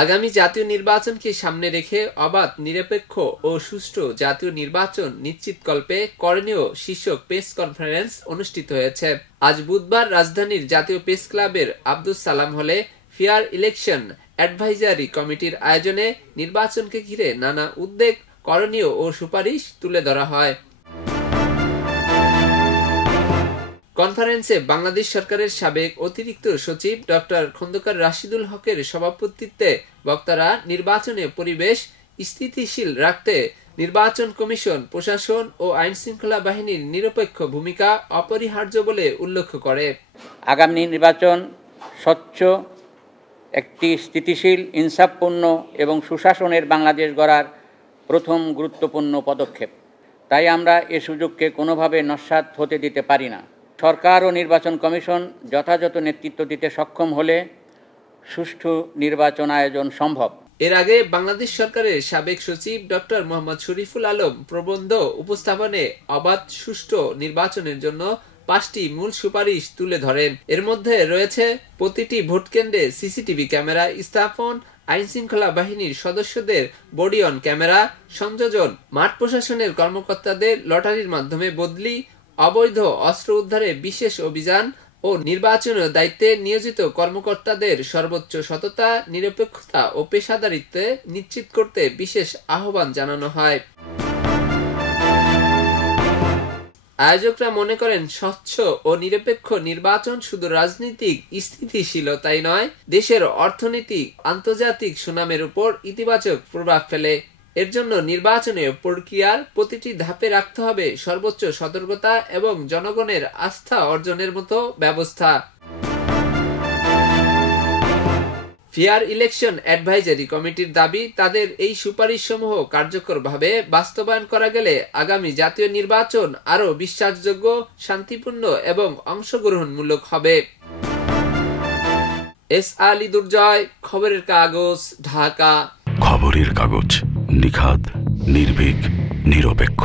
আগামী জাতীয় নির্বাচনকে সামনে রেখে অবাধ, নিরপেক্ষ ও সুষ্ঠু জাতীয় নির্বাচন নিশ্চিতকল্পে করণীয় শীর্ষক প্রেস কনফারেন্স অনুষ্ঠিত হয়েছে। আজ বুধবার রাজধানীর জাতীয় প্রেস ক্লাবের আব্দুস সালাম হলে ফেয়ার ইলেকশন অ্যাডভাইজারি কমিটির আয়োজনে নির্বাচনকে ঘিরে নানা উদ্বেগ, করণীয় ও সুপারিশ তুলে ধরা হয়। কনফারেন্সে বাংলাদেশ সরকারের সাবেক অতিরিক্ত সচিব ডক্টর খন্দকার রাশিদুল হকের সভাপতিত্বে বক্তারা নির্বাচনে পরিবেশ স্থিতিশীল রাখতে নির্বাচন কমিশন, প্রশাসন ও আইন শৃঙ্খলা বাহিনীর নিরপেক্ষ ভূমিকা অপরিহার্য বলে উল্লেখ করে। আগামী নির্বাচন স্বচ্ছ, একটি স্থিতিশীল, ইনসাফপূর্ণ এবং সুশাসনের বাংলাদেশ গড়ার প্রথম গুরুত্বপূর্ণ পদক্ষেপ। তাই আমরা এ সুযোগকে কোনোভাবে নস্যাৎ হতে দিতে পারি না। সরকার ও নির্বাচন কমিশন যথাযথ নেতৃত্ব দিতে সক্ষম হলে সুষ্ঠু নির্বাচন আয়োজন সম্ভব। এর আগে বাংলাদেশ সরকারের সাবেক সচিব ডক্টর মোহাম্মদ শরীফুল আলম প্রবন্ধ উপস্থাপনে অবাধ, সুষ্ঠু নির্বাচনের জন্য 5টি মূল সুপারিশ তুলে ধরেন। এর মধ্যে রয়েছে প্রতিটি ভোটকেন্দ্রে সিসিটিভি ক্যামেরা স্থাপন, আইন শৃঙ্খলা বাহিনীর সদস্যদের বডি অন ক্যামেরা সংযোজন, মাঠ প্রশাসনের কর্মকর্তাদের লটারির মাধ্যমে বদলি, অবৈধ অস্ত্র উদ্ধারে বিশেষ অভিযান ও নির্বাচনের দায়িত্বে নিয়োজিত কর্মকর্তাদের সর্বোচ্চ সততা, নিরপেক্ষতা ও পেশাদারিত্ব নিশ্চিত করতে বিশেষ আহ্বান জানানো হয়। আয়োজকরা মনে করেন, স্বচ্ছ ও নিরপেক্ষ নির্বাচন শুধু রাজনৈতিক স্থিতিশীলতাই নয়, দেশের অর্থনীতি, আন্তর্জাতিক সুনামের উপর ইতিবাচক প্রভাব ফেলে। এর জন্য নির্বাচনের প্রক্রিয়ার প্রতিটি ধাপে রাখতে হবে সর্বোচ্চ সতর্কতা এবং জনগণের আস্থা অর্জনের মতো ব্যবস্থা। ফেয়ার ইলেকশন অ্যাডভাইজারি কমিটির দাবি, তাদের এই সুপারিশসমূহ কার্যকরভাবে বাস্তবায়ন করা গেলে আগামী জাতীয় নির্বাচন আরও বিশ্বাসযোগ্য, শান্তিপূর্ণ এবং অংশগ্রহণমূলক হবে। এস আলী দুর্জয়, খবরের কাগজ, ঢাকা। খবরের কাগজ, নিখাদ, নির্ভীক, নিরপেক্ষ।